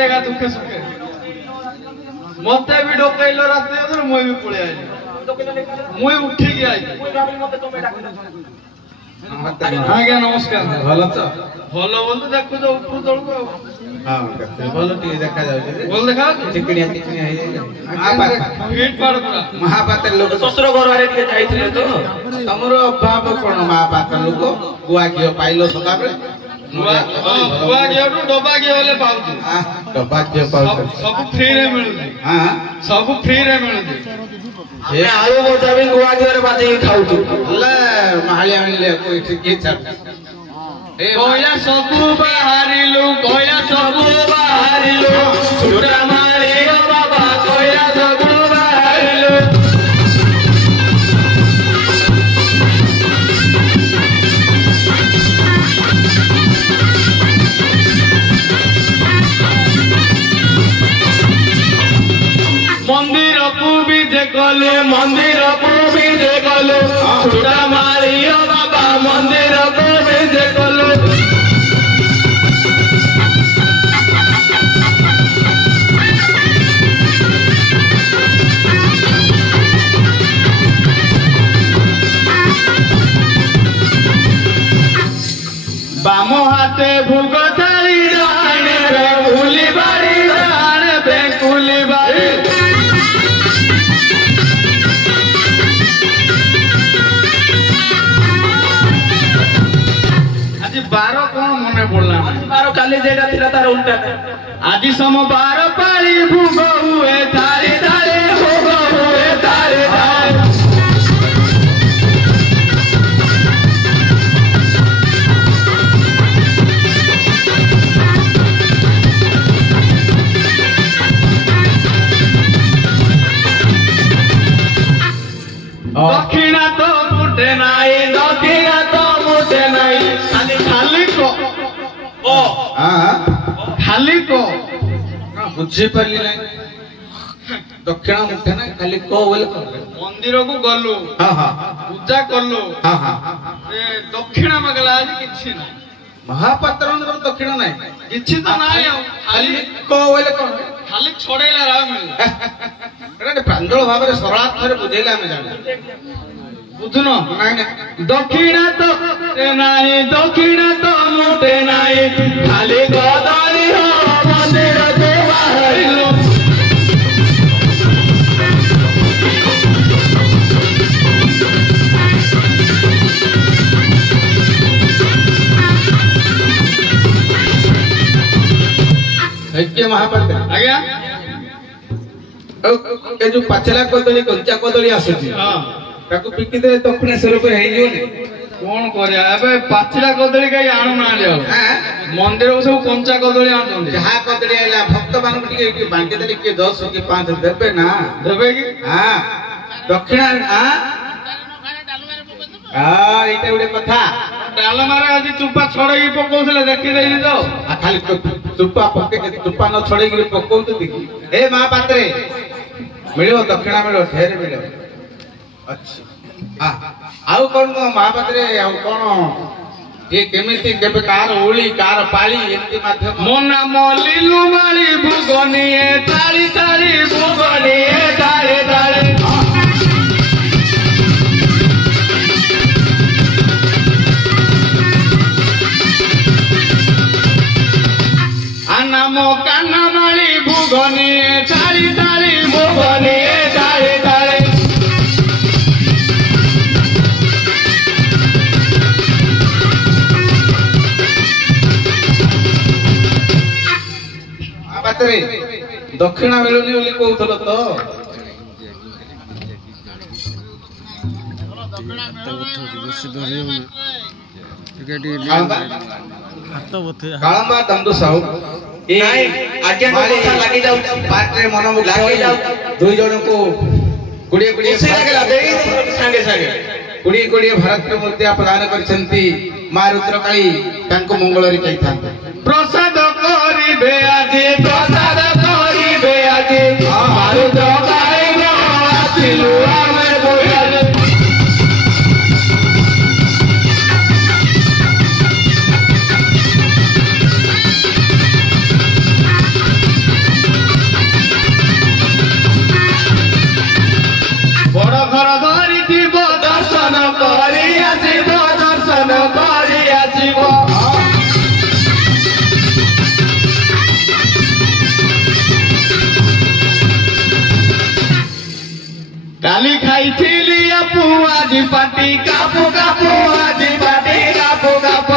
मिलेगा दुखे सुखे मते भी डोकैलो रात अदर मुई भी पळे आइली मुई उठी के आइली आज्ञा नमस्कार भल तो भल बोलते देखो जो ऊपर तळ को हां भल टी देखा जाउ बोल देखा चिकनिया चिकनिया हे फीट पाड़ पूरा महापात्र लोक ससुर घर आरे के जाइथिले तो तमरो अभाव कोन महापात्र लोक गुआ घियो पाइलो सका बेले गुआ घियो टू डबा घियो ले पाउछु डबा घियो पाउछु सब फ्री रे मिलुदी हां सब फ्री रे मिलुदी ए आलू मोटा भी गुआ घियो रे बाजे खाउछु ले महालिया मिलले कोई के छाड़ कोया सबु बाहरिलु छुटा मारी ओ बाबा कोया सबु बाहरिलु मंदिर को भी जे गले छुटा मारी ओ बाबा मंदिर को भी जे गले बामो हाथे भूग थाली डाने रे भूली बाड़ी डाने बेकुली बाड़ी आज 12 कौन मने पड़ला 12 काली जेडा थिला तार उल्टा आज सम 12 पाली भूग हुए थाली थाली भूग हुए थाली थाली दक्षिणा तो मुटे नाई खाली को ओ हां खाली को बुझे परली नै दक्षिणा मुठे ना खाली को बोले मंदिर को गलु हां हां पूजा करलु हां हां ए दक्षिणा मगला आज किछि ना महापात्रन को दक्षिणा नै किछि तो नाय खाली को बोले कोन खाली छोड़ेला रा मिल एटा प्रांजल भाव रे सरलार्थ रे बुझेला हम जाने बुझनो नाही ना दक्षिणा तो मुटे नाई खाली गदानी हो मंदिर के बाहरिलो ऐके महापात्र आज्ञा ए जो पाचला कदली कंचा कदली आसुची हां ताको पिकी दे दक्षिणेश्वर को हे जोनी कोन करया एबे पाचला कदली कई आनु ना लियो हां मंदिर को सब कंचा कदली आनछन जहा कदली आइला भक्त मान के बांटे देली के 10 के 5 देबे ना देबे की हां दक्षिणा हां इटा उडे कथा डाल मारे आज चुपा छड़ेगी पकोसले देखि देली तो खाली चुपा पके चुपा न छड़ेगी पकोउत देखि ए महापात्रे मिलो दक्षिणा मिलो ढेर मिलो अच्छा आउ कोन को महापात्रे आउ कोन ये केमिति केबे कार ओली कार पाली एति माध्यम मो नाम लीलू माली भुगनी ए ताली ताली भुगनी ए ताली ताली नाम कान्ना माली भुगनी ए ताली ताली भुगनी ए ताली ताली बातरे दक्षिणा मिलुनी बोली कहउथलो तो काळंबा तंदु साहू नाही आज्ञा को कथा लागि जाउ पात्रे मन लागि जाउ दुई जन को गुडिए गुडिए उसी लागला देई संगे संगे गुडिए गुडिए भारत मूर्ति प्रदान करछंती मा रुद्रकाली तांको मंगल रे कहिथा प्रसाद करिबे आजे मारु जगाई न आसिलु आमे बोयाले काली खाइथिली अपू आज पाटी कापू कापू आज पाटी कापू कापू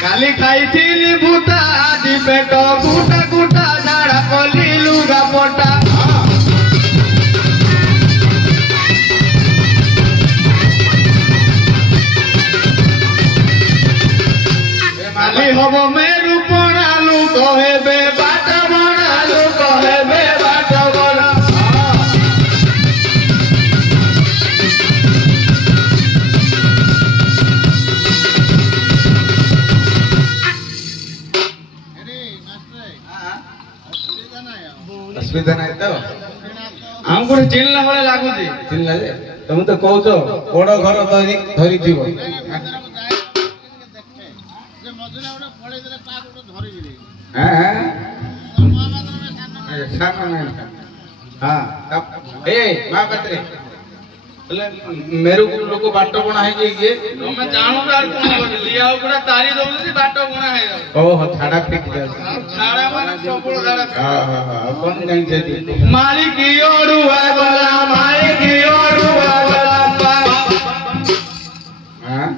काली खाइथिली भूता आज पेट गुटा गुटा झाड़ा कली लुगा पटा काली हब मेरु पणालु कहेबे बाट बनालु कहेबे बाट बना असुविधा नहीं तो हमको चिल्ला वाले लागुची चिल्ला जे तुम तो कहूच बड़ घर धरी जीव मेरू लोग बाट बना है मैं जानू यार कौन लिया पूरा तारी दउली बाट बना है ओहो छाड़ा फिक जा छाड़ा माने चोपड़ छाड़ा हां हां कौन कहीं से मालिक योड़ू है बोला मालिक योड़ू है बोला हां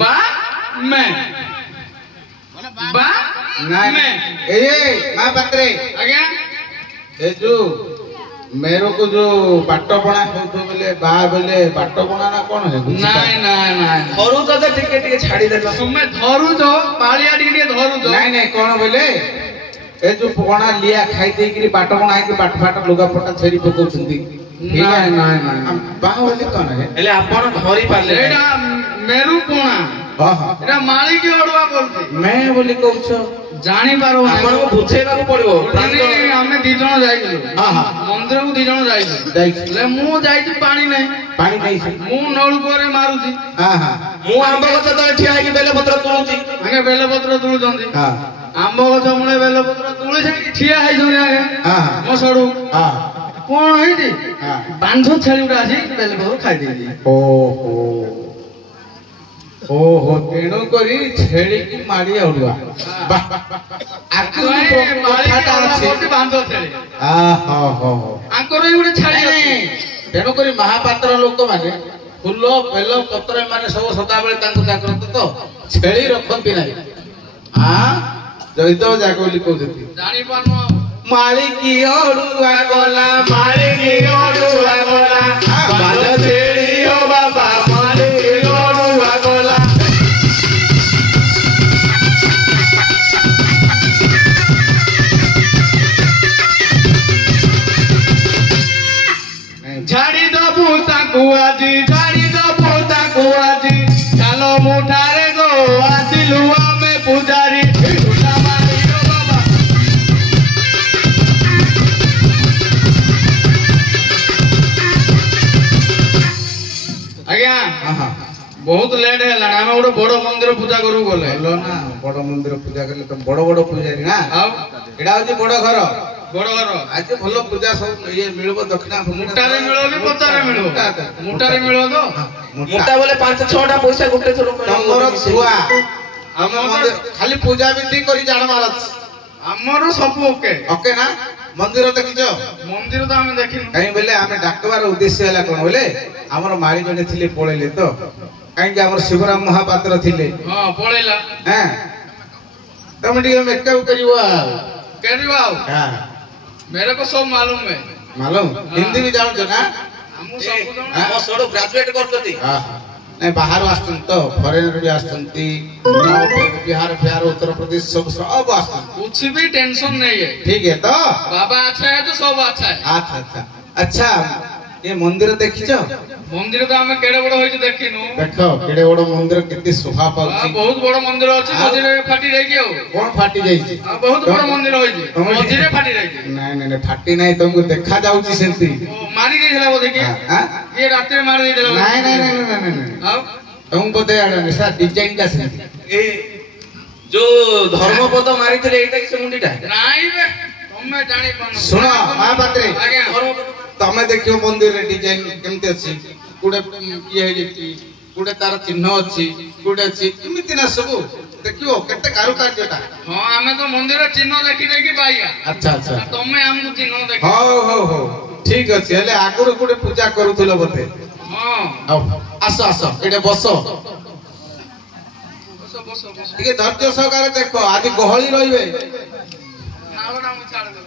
बा मैं बा नहीं ए मां पत्रे आज्ञा ए जो मेरे को जो बाट बना हो तो बोले बा बोले बाट बना ना कौन है नहीं नहीं नहीं धरू तो टिके टिके छाड़ी देला तुम्हें धरू जो पालिया टिके धरू जो नहीं नहीं कौन बोले ए जो बना लिया खाई दे कि बाट बना है कि बाट फाट लुगा पटा छेरी पको छुंदी नहीं नहीं नहीं बा बोले कौन है हेले आपण धरी पाले एडा मेरू कोणा हां हां एडा मालिक ओडवा बोलते मैं बोले कहूछ जानी पारो आपण को बुझेबाको पड़िबो हमें दी जण जाइलु हां हां मंदिर को दी जण जाइलु ले मु जाइति पानी नहीं पानी नहीं से मु नळु परे मारुची हां हां मु आंब गछ तळे ठिया कि बेले पत्र तुलुची आगे बेल पत्र तुलुचंदी हां आंब गछ मुळे बेल पत्र तुळे से ठिया है जोने आगे हां मो सडू हां कोन हैती हां बांधो छेली उडा आसी बेल पत्र खाइ देजी ओहो ओहो तेणु करी छेड़ी की मारी अड़ुआ आकु कथाटा अछि बांधो छेली आ हो हो आंकर उडे छाड़ी नहीं तेणु करी महापात्र लोक माने फूल बेल पत्र माने सब सदा बेले तांको जागृत तो छेड़ी रखंती नाही आ जइतो जागोली कहउती जानी पानो मालिकी अड़ुआ गला मालिकी अड़ुआ गला बाल छेड़ी ओ बाबा मालिकी अड़ुआ गला झाड़ी दबू ताकू आजी झाड़ी दबू ताकू आजी चलो मुठारे गो आसिलु आमे पुजारी झूठा मारी ओ बाबा आज्ञा हां बहुत लेट है लाना हम ओडो बड़ मंदिर पूजा करू गले हेलो ना बड़ मंदिर पूजा करले तो बड़ बड़ पूजारी ना आउ एडा होची बड़ घर बड़ घर आज भलो पूजा सब ये मिलबो दक्षिणा मुठारे मिलो कि पचारे मिलो मुठारे मिलो तो मोटा बोले 5-6 टा पैसा गुटे थरो तमरो छुआ हम खाली पूजा विधि करी जान मारत हमरो सब ओके ओके ना मंदिर देखिजो मंदिर तो हमें देखिन कहीं बोले हमें डाकबार उद्देश्य हला कोन बोले हमर मारी जने थिले पळेले तो कहीं कि हमर शिवराम महापात्र थिले हां पळेला हैं तुम डियो मेकअप करियो करियो हां मेरे को सब मालूम है मालूम हिंदी भी जानो ना हम सब हम सडो ग्रेजुएट करतती हां नहीं बाहर आस्तन तो फॉरेनर भी आस्तंती बिहार बिहार उत्तर प्रदेश सब आस्तन कुछ भी टेंशन नहीं है ठीक है तो बाबा अच्छा है तो सब अच्छा है अच्छा अच्छा अच्छा ये मंदिर देखिछ मंदिर तो हमें केड़े बड़ होई देखिनु देखो केड़े बड़ मंदिर कितनी शोभा पाउची बहुत बड़ मंदिर अछि मझिरे फाटी रही गयो कोन फाटी जाई बहुत बड़ मंदिर होई मझिरे फाटी रही नहीं नहीं नहीं फाटी नहीं तुमको देखा जाउची सेंती मारी देला वो देखि हां ये रात में मार देला नहीं नहीं नहीं नहीं नहीं आओ तुमको दे आडे निसा डिजाइन का सेंती ए जो धर्मपद मारिथिले एटा कि मुंडीटा नहीं बे तुमे जानी पानो सुनो महापात्रे आज्ञा तमे देखियो मंदिर रे डिजाइन केमते अछि कुडे ये है कि गुडे तार चिन्ह अछि गुडे अछि इमिति ना सब देखियो केते कारुकार्यटा हां हमें तो मंदिर चिन्ह देखि देखि बाइया अच्छा अच्छा तमे हमकु चिन्ह देखि हो ठीक अछि हेले आगुर गुडे पूजा करूथलो बते हां आओ आसो आसो एटे बसो बसो ଟିକେ ଧୈର୍ଯ୍ୟ ସହକାରେ ଦେଖ ଆଜି ଗହଳି ରହିବେ ନାଳଟା ମୁଁ ଛାଡ ଦେ